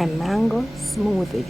my mango smoothie.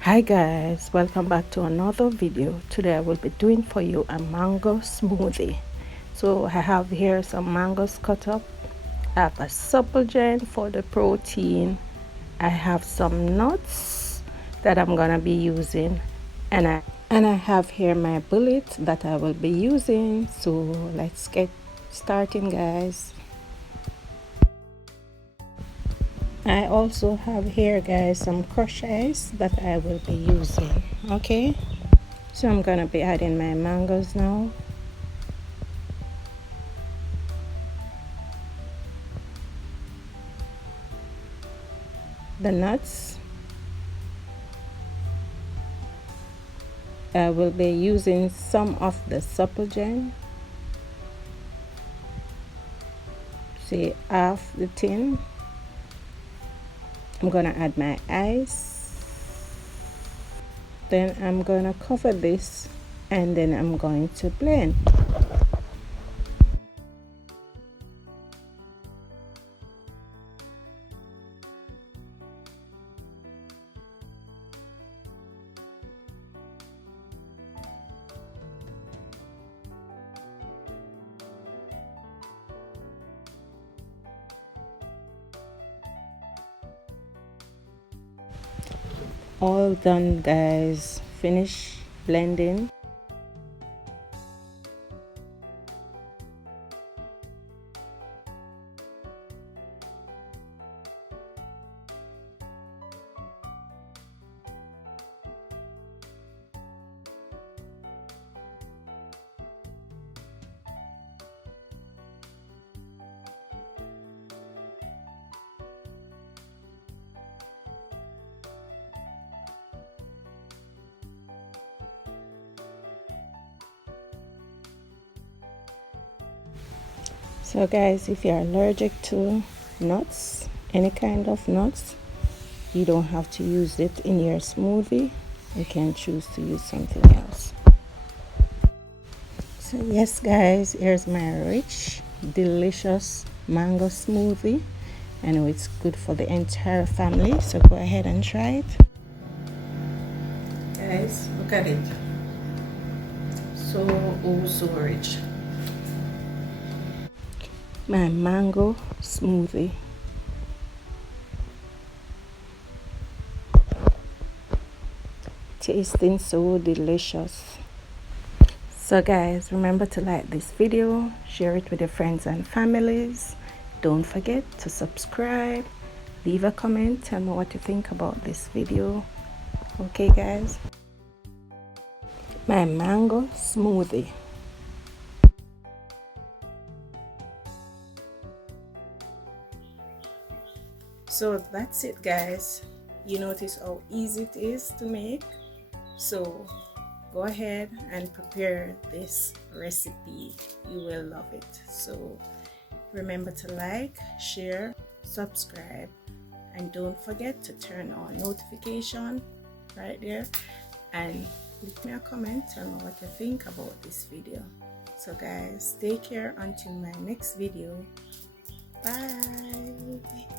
Hi guys, welcome back to another video. Today I will be doing for you a mango smoothie. So I have here some mangoes cut up. I have a supplement for the protein. I have some nuts that I'm gonna be using, and I have here my bullet that I will be using. So let's get starting, guys. I also have here, guys, some crushed ice that I will be using. Okay, so I'm gonna be adding my mangoes now. The nuts, I will be using some of the supplement, say half the tin. I'm gonna add my ice, then I'm gonna cover this, and then I'm going to blend. All done, guys. Finish blending. So guys, if you're allergic to nuts, any kind of nuts, you don't have to use it in your smoothie. You can choose to use something else. So yes guys, here's my rich, delicious mango smoothie. I know it's good for the entire family, so go ahead and try it. Guys, look at it. So rich. My mango smoothie. Tasting so delicious. So guys, remember to like this video, share it with your friends and families. Don't forget to subscribe, leave a comment, tell me what you think about this video. Okay guys, my mango smoothie. So that's it guys. You notice how easy it is to make. So go ahead and prepare this recipe. You will love it. So remember to like, share, subscribe, and don't forget to turn on notification right there, and leave me a comment. Tell me what you think about this video. So guys, take care until my next video. Bye.